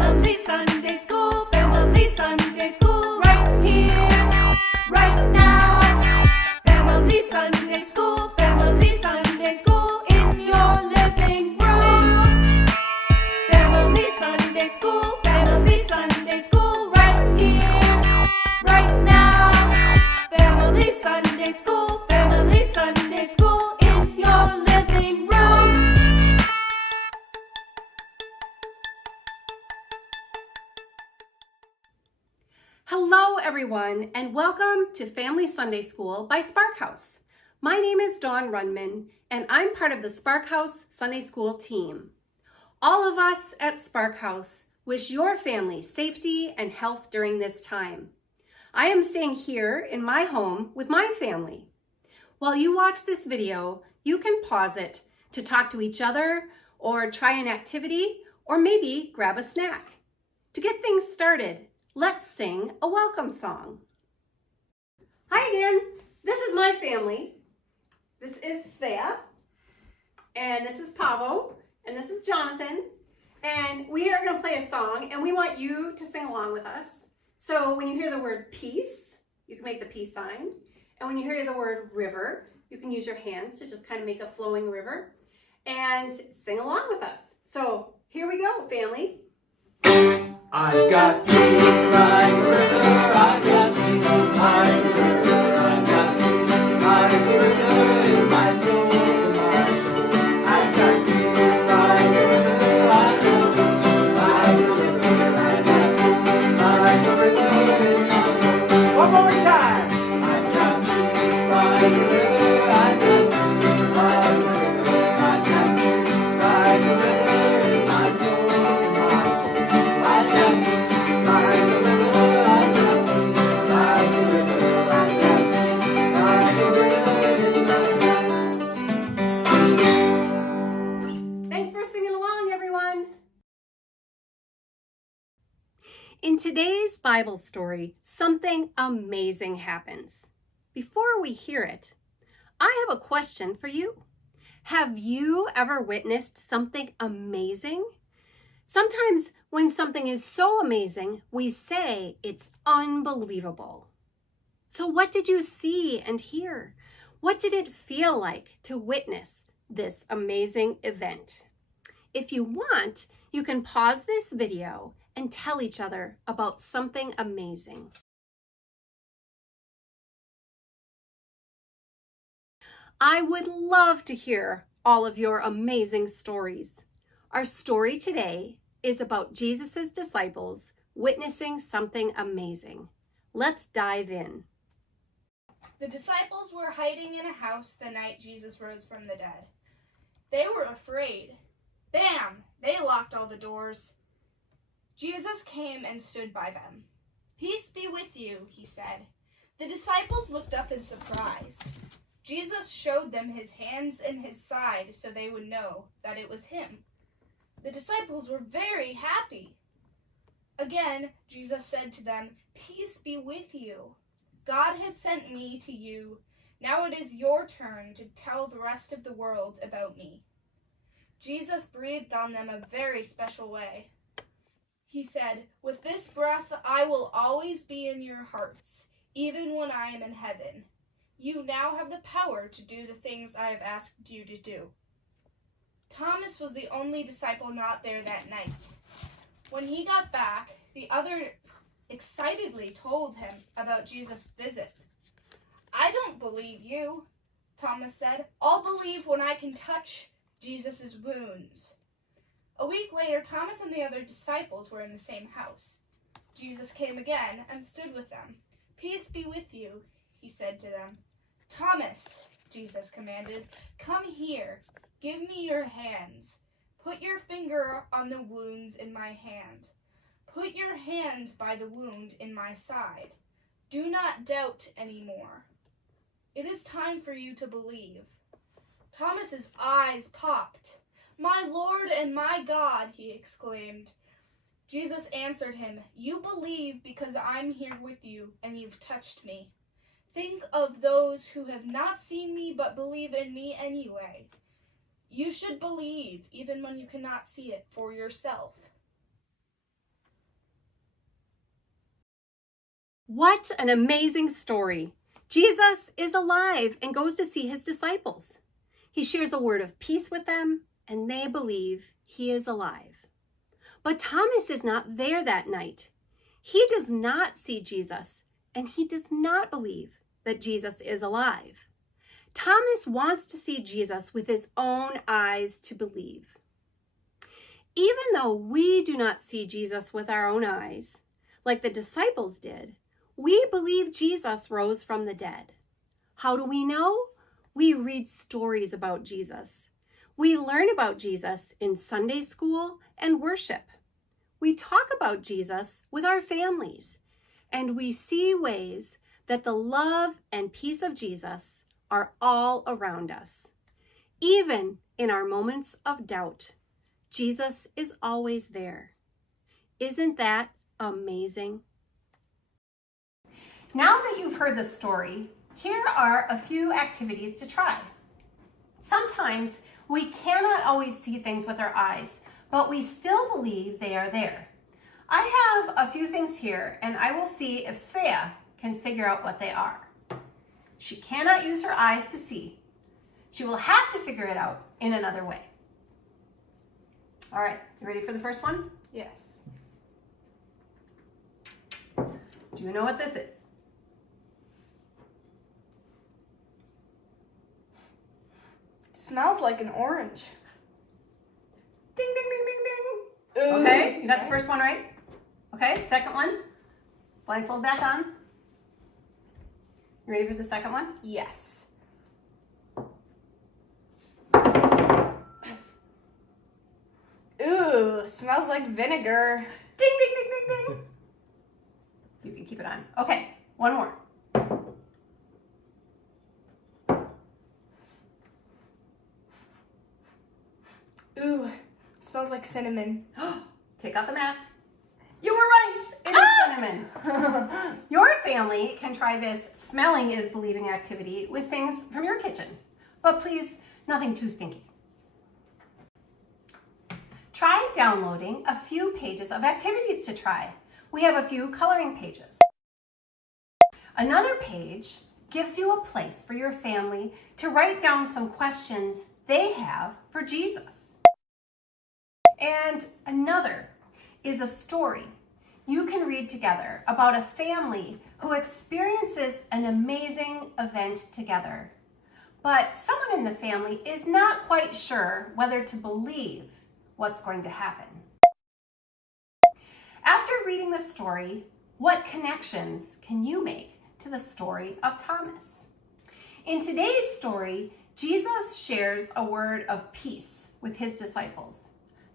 Family Sunday School, Family Sunday School, right here, right now. Family Sunday School, Family Sunday School, in your living room. Family Sunday School, Family Sunday School, right here, right now. Family Sunday School, Family Sunday School, in your living room. Hello everyone, and welcome to Family Sunday School by Spark House. My name is Dawn Runman, and I'm part of the Spark House Sunday School team. All of us at Spark House wish your family safety and health during this time. I am staying here in my home with my family. While you watch this video, you can pause it to talk to each other or try an activity or maybe grab a snack. To get things started, let's sing a welcome song. Hi again, this is my family. This is Svea, and this is Pavo, and this is Jonathan, and we are going to play a song, and we want you to sing along with us. So when you hear the word peace, you can make the peace sign, and when you hear the word river, you can use your hands to just kind of make a flowing river, and sing along with us. So here we go, family. I've got peace like a river, I've got peace like a river, I've got peace like a river in my soul, in my soul. I've got peace like a river, I've got peace like a river, I've got peace like a river in my soul. One more time. I've got peace like a river, I've got peace like a river, I've got peace like a river in my soul, in my soul. I've got peace like a river, I've got peace like a river, I've got peace like a river in my soul. Thanks for singing along, everyone. In today's Bible story, something amazing happens. Before we hear it, I have a question for you. Have you ever witnessed something amazing? Sometimes when something is so amazing, we say it's unbelievable. So what did you see and hear? What did it feel like to witness this amazing event? If you want, you can pause this video and tell each other about something amazing. I would love to hear all of your amazing stories. Our story today is about Jesus' disciples witnessing something amazing. Let's dive in. The disciples were hiding in a house the night Jesus rose from the dead. They were afraid. Bam! They locked all the doors. Jesus came and stood by them. "Peace be with you," he said. The disciples looked up in surprise. Jesus showed them his hands and his side so they would know that it was him. The disciples were very happy. Again, Jesus said to them, "Peace be with you. God has sent me to you. Now it is your turn to tell the rest of the world about me." Jesus breathed on them a very special way. He said, "With this breath I will always be in your hearts, even when I am in heaven. You now have the power to do the things I have asked you to do." Thomas was the only disciple not there that night. When he got back, the others excitedly told him about Jesus' visit. "I don't believe you," Thomas said. "I'll believe when I can touch Jesus' wounds." A week later, Thomas and the other disciples were in the same house. Jesus came again and stood with them. "Peace be with you," he said to them. "Thomas," Jesus commanded, "come here. Give me your hands. Put your finger on the wounds in my hand. Put your hand by the wound in my side. Do not doubt anymore. It is time for you to believe." Thomas's eyes popped. "My Lord and my God," he exclaimed. Jesus answered him, "You believe because I'm here with you and you've touched me. Think of those who have not seen me but believe in me anyway. You should believe even when you cannot see it for yourself." What an amazing story. Jesus is alive and goes to see his disciples. He shares a word of peace with them, and they believe he is alive. But Thomas is not there that night. He does not see Jesus, and he does not believe that Jesus is alive. Thomas wants to see Jesus with his own eyes to believe. Even though we do not see Jesus with our own eyes, like the disciples did, we believe Jesus rose from the dead. How do we know? We read stories about Jesus. We learn about Jesus in Sunday school and worship. We talk about Jesus with our families, and we see ways that the love and peace of Jesus are all around us. Even in our moments of doubt, Jesus is always there. Isn't that amazing? Now that you've heard the story, here are a few activities to try. Sometimes we cannot always see things with our eyes, but we still believe they are there. I have a few things here, and I will see if Svea can figure out what they are. She cannot use her eyes to see. She will have to figure it out in another way. All right, you ready for the first one? Yes. Do you know what this is? Smells like an orange. Ding, ding, ding, ding, ding. Ooh. Okay, you got the first one right? Okay, second one. Blindfold back on. You ready for the second one? Yes. Ooh, smells like vinegar. Ding, ding, ding, ding, ding. You can keep it on. Okay, one more. Ooh, smells like cinnamon. Take out the mask. You were right. It is cinnamon. Your family can try this smelling is believing activity with things from your kitchen. But please, nothing too stinky. Try downloading a few pages of activities to try. We have a few coloring pages. Another page gives you a place for your family to write down some questions they have for Jesus. And another is a story you can read together about a family who experiences an amazing event together. But someone in the family is not quite sure whether to believe what's going to happen. After reading the story, what connections can you make to the story of Thomas? In today's story, Jesus shares a word of peace with his disciples.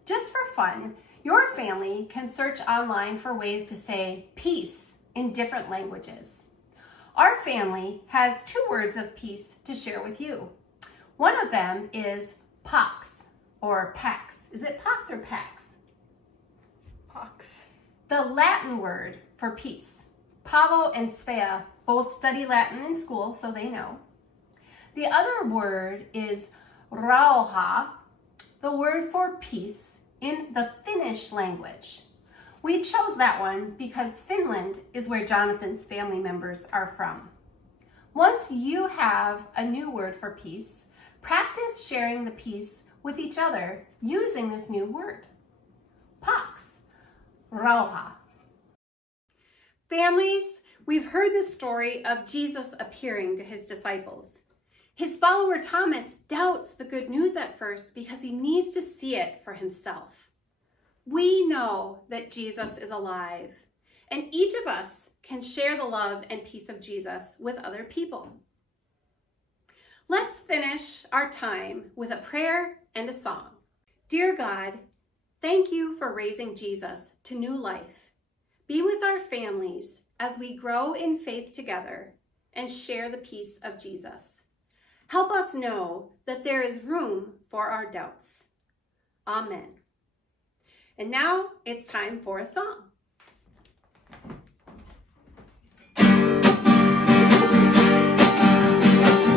Just for fun, your family can search online for ways to say peace in different languages. Our family has 2 words of peace to share with you. One of them is pax or pax. Is it pax or pax? Pox. The Latin word for peace. Pavo and Svea both study Latin in school, so they know. The other word is rauha, the word for peace in the Finnish language. We chose that one because Finland is where Jonathan's family members are from. Once you have a new word for peace, practice sharing the peace with each other using this new word. Pax, rauha. Families, we've heard the story of Jesus appearing to his disciples. His follower Thomas doubts the good news at first because he needs to see it for himself. We know that Jesus is alive, and each of us can share the love and peace of Jesus with other people. Let's finish our time with a prayer and a song. Dear God, thank you for raising Jesus to new life. Be with our families as we grow in faith together and share the peace of Jesus. Help us know that there is room for our doubts. Amen. And now it's time for a song.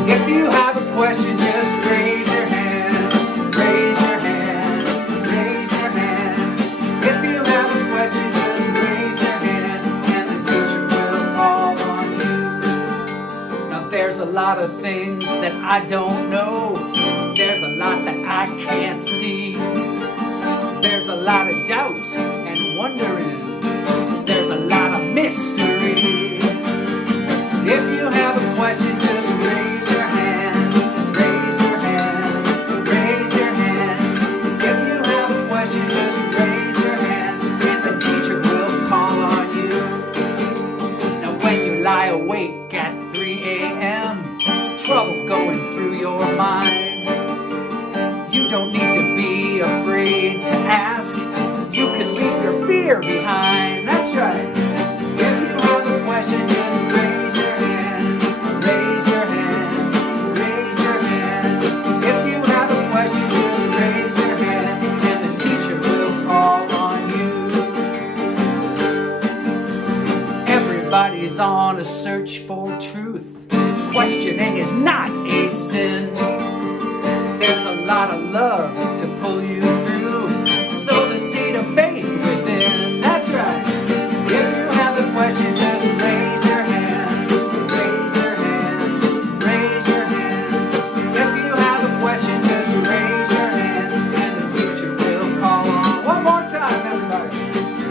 If you have a question, just raise your hand. Raise your hand. Raise your hand. If you have a question, just raise your hand, and the teacher will call lot of things that I don't know. There's a lot that I can't see. There's a lot of doubt and wondering. There's a lot of mystery. If you have a question, just raise your hand. Raise your hand. Raise your hand. If you have a question, just raise your hand, and the teacher will call on you. Now when you lie awake at 3 a.m., trouble going through your mind, you don't need to be afraid to ask. You can leave your fear behind. That's right. If you have a question, just raise your hand. Raise your hand. Raise your hand. If you have a question, just raise your hand, and the teacher will call on you. Everybody's on a search for truth. Questioning is not a sin. There's a lot of love to pull you through. Sow the seed of faith within. That's right. If you have a question, just raise your hand. Raise your hand. Raise your hand. If you have a question, just raise your hand, and the teacher will call on. One more time, everybody.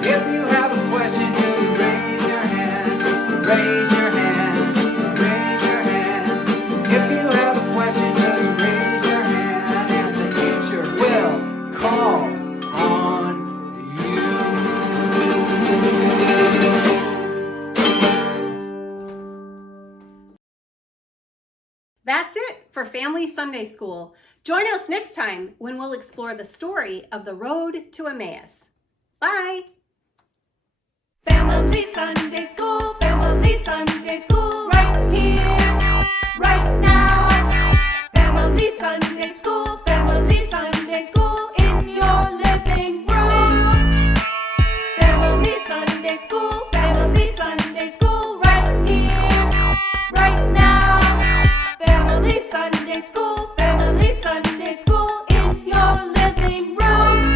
If you have a question, just raise your hand. Raise your hand. Raise your hand. If you have a question, just raise your hand, and the teacher will call on you. That's it for Family Sunday School. Join us next time when we'll explore the story of the road to Emmaus. Bye. Family Sunday School, Family Sunday School, right here, right now. Family Sunday School, Family Sunday School, in your living room. Family Sunday School, Family Sunday School, right here, right now. Family Sunday School, Family Sunday School, in your living room.